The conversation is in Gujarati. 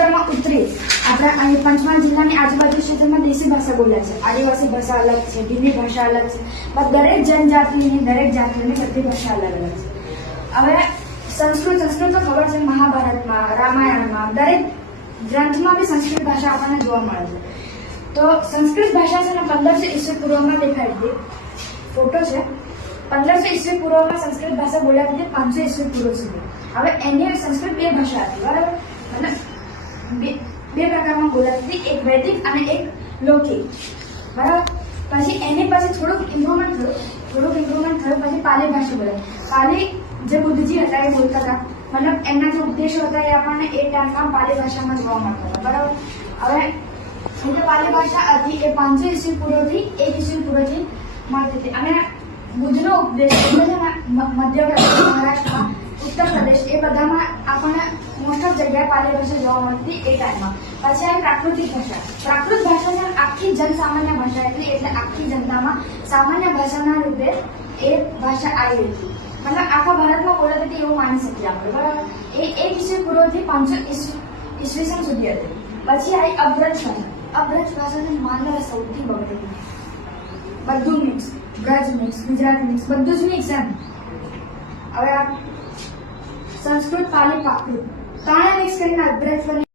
ઉત્તરમાં ઉત્તરી આપણા અહીં પંચમહાલ જિલ્લાની આજુબાજુ ક્ષેત્રમાં દેશી ભાષા બોલાય છે, આદિવાસી ભાષા અલગ છે, ભીની ભાષા અલગ છે, પણ દરેક જનજાતિની દરેક જાતિની બધી ભાષા અલગ અલગ છે. હવે સંસ્કૃત તો ખબર છે, મહાભારતમાં, રામાયણમાં, દરેક ગ્રંથમાં બી સંસ્કૃત ભાષા આપણને જોવા મળે છે. તો સંસ્કૃત ભાષા છે ને 1500 ઈસવી પૂર્વમાં દેખાઈ હતી. ફોટો છે 1500 ઈસવી પૂર્વમાં સંસ્કૃત ભાષા બોલાતી હતી 500 ઈસવી પૂર્વ સુધી. હવે એની સંસ્કૃત બે ભાષા હતી, બરાબર, મતલબ બે પ્રકારમાં બોલાતી હતી, એક વૈદિક અને એક લૌકિક, બરાબર. પછી એની પછી થોડુંક ઇમ્પ્રુવમેન્ટ થયું, પછી પાલી ભાષા બોલાય. પાલી જે બુદ્ધજી હતા એ બોલતા હતા, મતલબ એમના જે ઉદ્દેશો હતા એ આપણને એ ટાઈમમાં પાલી ભાષામાં જોવા મળતા હતા, બરાબર. હવે જે પાલી ભાષા હતી એ 500 ઈસવી પૂર્વથી 1 ઈસવી પૂર્વથી મળતી હતી. અને બુદ્ધનો ઉપદેશ મધ્યપ્રદેશ, મહારાષ્ટ્રમાં, ઉત્તર પ્રદેશ એ બધામાં આપણને મોસ્ટ ઓફ જગ્યાએ પાલી ભાષા જોવા મળતી એ ટાઈમમાં. પછી આવી પ્રાકૃતિક ભાષા. પ્રાકૃત ભાષા છે આખી જનસામાન્ય ભાષા, એટલે આખી જનતામાં સામાન્ય ભાષાના રૂપે એ ભાષા આવી હતી. મતલબ આખા ભારતમાં બોલાતી હતી એવું માની શકીએ આપણે, બરાબર. એ 1 ઈસવી પૂર્વથી 500 ઈસવીસન સુધી હતી. પછી આવી અબ્રજ ભાષા. અબ્રજ ભાષાને માનવ સૌથી બગડેલી, બધું mix, Braj mix, Gujarati mix, બધું જ મિક્સ એમ. હવે આ સંસ્કૃત, પાલી, પ્રાકૃત ત્રણે મિક્સ કરીને અબ્રજ